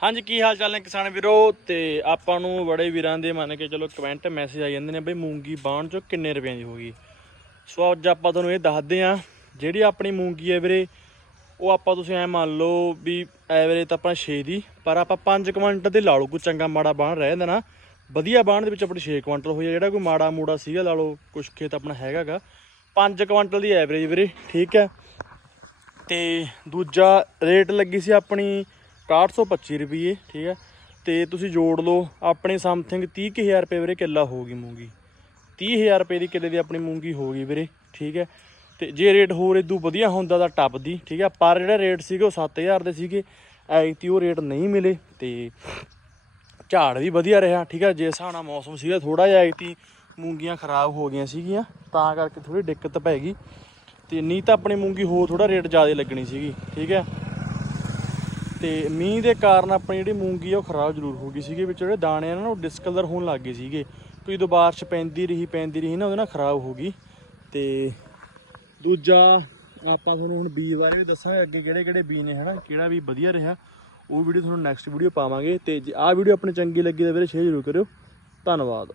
ਹਾਂਜੀ, ਕੀ ਹਾਲ ਚਾਲ ਨੇ ਕਿਸਾਨ ਵੀਰੋ? ਤੇ ਆਪਾਂ ਨੂੰ ਬੜੇ ਵੀਰਾਂ ਦੇ ਮੰਨ ਕੇ ਚਲੋ ਕਮੈਂਟ ਮੈਸੇਜ ਆ ਜਾਂਦੇ ਨੇ ਬਈ ਮੂੰਗੀ ਬਾਣ ਚੋਂ ਕਿੰਨੇ ਰੁਪਏ ਦੀ ਹੋਗੀ ਸੋ ਅੱਜ ਆਪਾਂ ਤੁਹਾਨੂੰ ਇਹ ਦੱਸਦੇ ਆ ਜਿਹੜੀ ਆਪਣੀ ਮੂੰਗੀ ਹੈ ਵੀਰੇ, ਉਹ ਆਪਾਂ ਤੁਸੀਂ ਐ ਮੰਨ ਲਓ ਵੀ ਐਵਰੇਜ ਤਾਂ ਆਪਣਾ 6 ਦੀ, ਪਰ ਆਪਾਂ 5 ਕੁਇੰਟਲ ਦੇ ਲਾ ਲਓ, ਕੋਈ ਚੰਗਾ ਮਾੜਾ ਬਾਣ ਰਹਿ ਜਾਂਦਾ ਨਾ। ਵਧੀਆ ਬਾਣ ਦੇ ਵਿੱਚ ਆਪਣੀ 6 ਕੁਇੰਟਲ ਹੋਈ ਆ, ਜਿਹੜਾ ਕੋਈ ਮਾੜਾ ਮੂੜਾ ਸੀਗਾ ਲਾ ਲਓ, ਕੁਛ ਖੇਤ ਆਪਣਾ ਹੈਗਾਗਾ। 5 ਕੁਇੰਟਲ ਦੀ ਐਵਰੇਜ ਵੀਰੇ, ਠੀਕ ਹੈ। ਤੇ ਦੂਜਾ ਰੇਟ ਲੱਗੀ ਸੀ ਆਪਣੀ 6125 ਰੁਪਏ ਠੀਕ ਹੈ। ਤੇ ਤੁਸੀਂ ਜੋੜ ਲਓ, ਆਪਣੇ ਸਮਥਿੰਗ 30000 ਰੁਪਏ ਵੀਰੇ ਕਿੱਲਾ ਹੋਊਗੀ ਮੂੰਗੀ। 30000 ਰੁਪਏ ਦੀ ਕਿੱਲੇ ਦੀ ਆਪਣੀ ਮੂੰਗੀ ਹੋਊਗੀ ਵੀਰੇ, ਠੀਕ ਹੈ। ਤੇ ਜੇ ਰੇਟ ਹੋਰ ਇਦੋਂ ਵਧੀਆ ਹੁੰਦਾ ਤਾਂ ਟੱਪਦੀ, ਠੀਕ ਹੈ। ਪਰ ਜਿਹੜਾ ਰੇਟ ਸੀਗਾ ਉਹ 7000 ਦੇ ਸੀਗੇ ਐਤੀ ਉਹ ਰੇਟ ਨਹੀਂ ਮਿਲੇ ਤੇ ਝਾੜ ਵੀ ਵਧੀਆ ਰਿਹਾ, ਠੀਕ ਹੈ। ਜੇ ਹਿਸਾਬ ਮੌਸਮ ਸੀਗਾ ਥੋੜਾ ਜਿਹਾ ਐਤੀ ਮੂੰਗੀਆਂ ਖਰਾਬ ਹੋ ਗਈਆਂ ਸੀਗੀਆਂ, ਤਾਂ ਕਰਕੇ ਥੋੜੀ ਦਿੱਕਤ ਪੈ ਗਈ। ਤੇ ਨਹੀਂ ਤਾਂ ਆਪਣੀ ਮੂੰਗੀ ਹੋਰ ਥੋੜਾ ਰੇਟ ਜ਼ਿਆਦਾ ਲੱਗਣੀ ਸੀਗੀ, ਠੀਕ ਹੈ। ਤੇ ਮੀਂਹ ਦੇ ਕਾਰਨ ਆਪਣੀ ਜਿਹੜੀ ਮੂੰਗੀ ਆ ਉਹ ਖਰਾਬ ਜ਼ਰੂਰ ਹੋ ਗਈ ਸੀਗੀ, ਵਿੱਚ ਜਿਹੜੇ ਦਾਣੇ ਆ ਨਾ, ਉਹ ਡਿਸਕਲਰ ਹੋਣ ਲੱਗ ਗਏ ਸੀਗੇ। ਕਿਉਂਕਿ ਜਦੋਂ ਬਾਰਿਸ਼ ਪੈਂਦੀ ਰਹੀ ਪੈਂਦੀ ਰਹੀ ਨਾ, ਉਹਦੇ ਨਾਲ ਖਰਾਬ ਹੋ ਗਈ। ਤੇ ਦੂਜਾ ਆਪਾਂ ਤੁਹਾਨੂੰ ਹੁਣ ਬੀ ਬਾਰੇ ਵੀ ਦੱਸਾਂਗੇ, ਅੱਗੇ ਕਿਹੜੇ ਕਿਹੜੇ ਬੀ ਨੇ, ਹਨਾ? ਕਿਹੜਾ ਵੀ ਵਧੀਆ ਰਿਹਾ, ਉਹ ਵੀਡੀਓ ਤੁਹਾਨੂੰ ਨੈਕਸਟ ਵੀਡੀਓ ਪਾਵਾਂਗੇ। ਤੇ ਜੇ ਆਹ ਵੀਡੀਓ ਆਪਣੀ ਚੰਗੀ ਲੱਗੀ ਤਾਂ ਵੀਰੇ ਸ਼ੇਅਰ ਜ਼ਰੂਰ ਕਰਿਓ। ਧੰਨਵਾਦ।